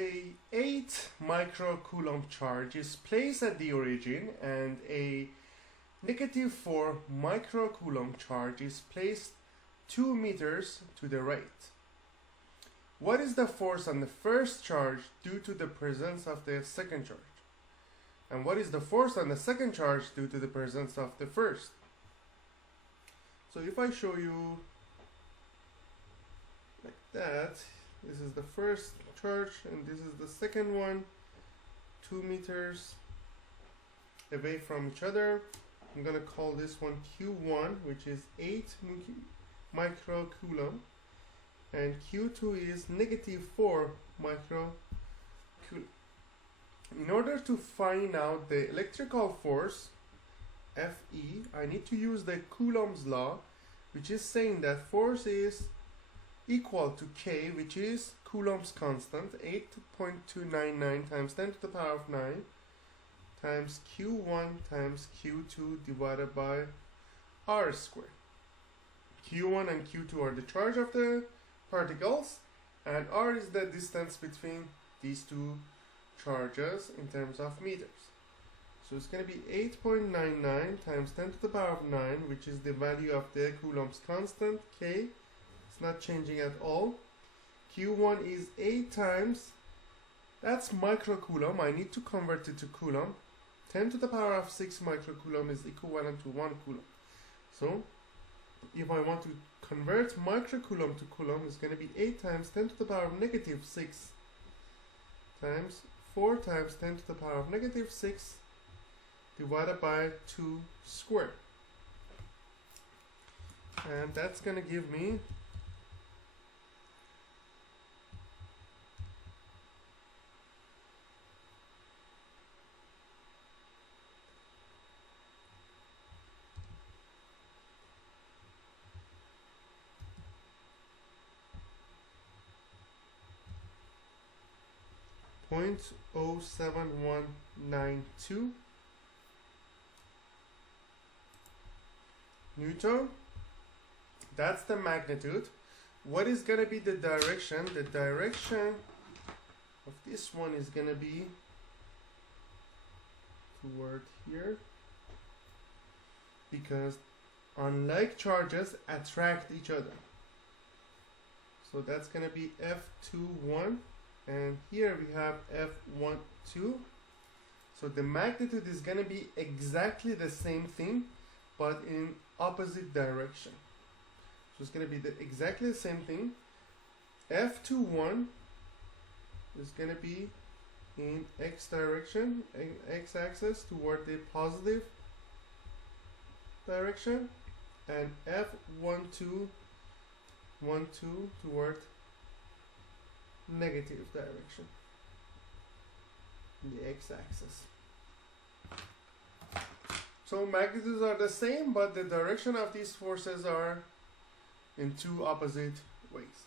a 8 microcoulomb charge is placed at the origin and a negative 4 microcoulomb charge is placed 2 meters to the right. What is the force on the first charge due to the presence of the second charge? And what is the force on the second charge due to the presence of the first? So if I show you like that, this is the first charge and this is the second one, 2 meters away from each other. I'm going to call this one Q1, which is 8 microcoulomb, and Q2 is negative 4 microcoulomb. In order to find out the electrical force, Fe, I need to use the Coulomb's law, which is saying that force is equal to K, which is Coulomb's constant, 8.299 times 10 to the power of 9 times Q1 times Q2 divided by R squared. Q1 and Q2 are the charge of the particles, and R is the distance between these two charges in terms of meters. So it's going to be 8.99 times 10 to the power of 9, which is the value of the Coulomb's constant, K. It's not changing at all. Q1 is 8 times, that's microcoulomb. I need to convert it to coulomb. 10 to the power of 6 microcoulomb is equivalent to 1 coulomb. So if I want to convert microcoulomb to coulomb, it's going to be 8 times 10 to the power of negative 6 times 4 times 10 to the power of negative 6 divided by 2 squared. And that's going to give me 0.07192 Newton. That's the magnitude. What is going to be the direction? The direction of this one is going to be toward here, because unlike charges attract each other. So that's going to be F21. And here we have F12. So the magnitude is going to be exactly the same thing, but in opposite direction. So it's going to be exactly the same thing. F21 is going to be in X direction, X-axis toward the positive direction, and F12 toward negative direction, the x-axis. So magnitudes are the same, but the direction of these forces are in two opposite ways.